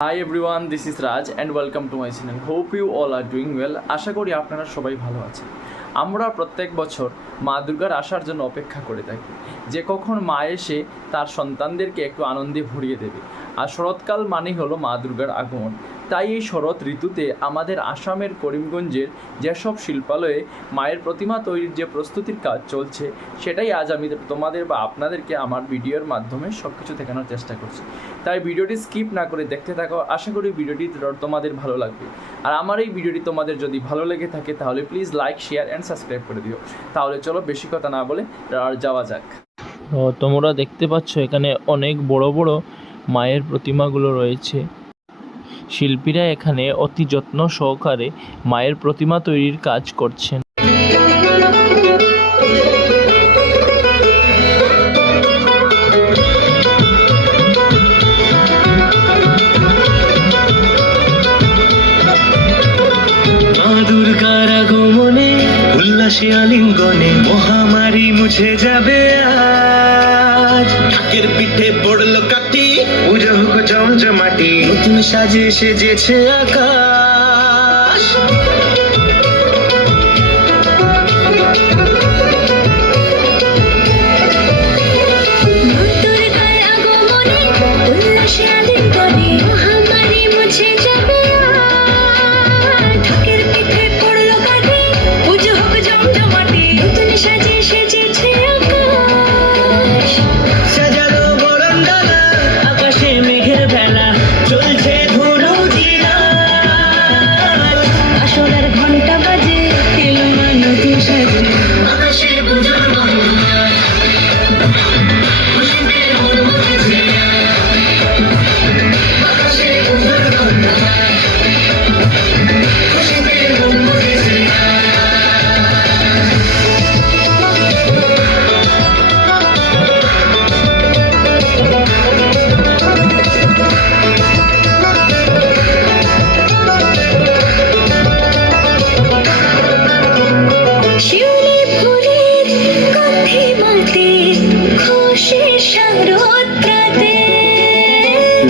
Hi everyone, this is Raj and welcome to my channel. Hope you all are doing well. আশা করি আপনারা সবাই ভালো আছেন। আমরা প্রত্যেক বছর মা দুর্গার আসার জন্য অপেক্ষা করে থাকি যে কখন মা এসে তার সন্তানদেরকে একটু আনন্দে ভরিয়ে দেবে। আর শরৎকাল মানেই হলো মা দুর্গার আগমন। তাই এই শরৎ ঋতুতে আমাদের আসামের করিমগঞ্জের যেসব শিল্পালয়ে মায়ের প্রতিমা তৈরির যে প্রস্তুতির কাজ চলছে সেটাই আজ আমি তোমাদের বা আপনাদেরকে আমার ভিডিওর মাধ্যমে সব কিছু দেখানোর চেষ্টা করছি। তাই ভিডিওটি স্কিপ না করে দেখতে থাকো। আশা করি ভিডিওটি তোমাদের ভালো লাগবে। আর আমার এই ভিডিওটি তোমাদের যদি ভালো লেগে থাকে তাহলে please like, share and subscribe করে দিও। তাহলে চলো বেশি কথা না বলে আর যাওয়া যাক। তোমরা দেখতে পাচ্ছ এখানে অনেক বড় বড় মায়ের প্রতিমাগুলো রয়েছে। শিল্পীরা এখানে অতি যত্ন সহকারে মায়ের প্রতিমা তৈরির কাজ করছেন। মা দুর্গার আগমনে উল্লাসে আলিঙ্গনে মহামারী মুছে যাবে আজ। ঢাকের পিঠে পড়লো কাটি, পুজো হোক জমজমাটি, নতুন সাজে সেজেছে আকাশ।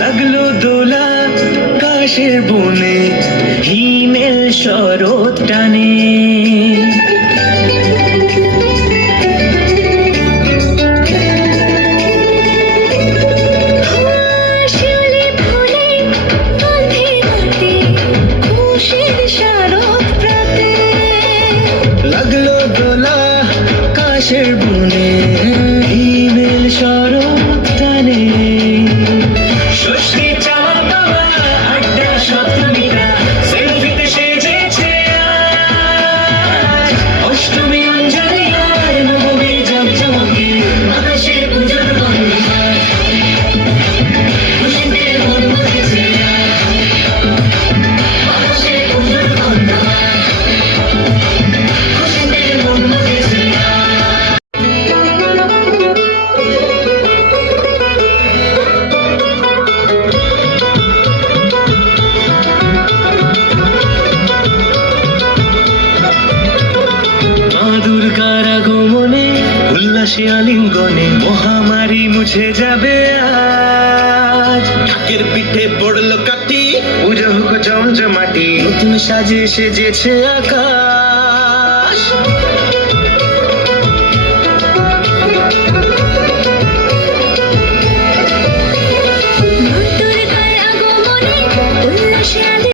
লাগলো দোলা কাশের বনে, হিমেল শরৎ টানে। লাগলো দোলা কাশের বনে, হিমেল শরৎ টানে। ষষ্ঠী চাওয়া পাওয়া আড্ডা সপ্তমীরা সেলফিতে সেজেছে আজ। অষ্টমী অঞ্জলি আর নবমী জগজমকে আকাশে পুজোর বন্দনা, খুশিতে মন ভরেছে আকাশে পুজোর বন্দনা, খুশিতে মন ভরেছে। মা দুর্গার আগমনে উল্লাসে আলিঙ্গনে মহামারী মুছে যাবে আজ। ঢাকের পিঠে পড়লো কাটি, পুজো হোক জমজমাটি, নতুন সাজে সেজেছে আকাশ।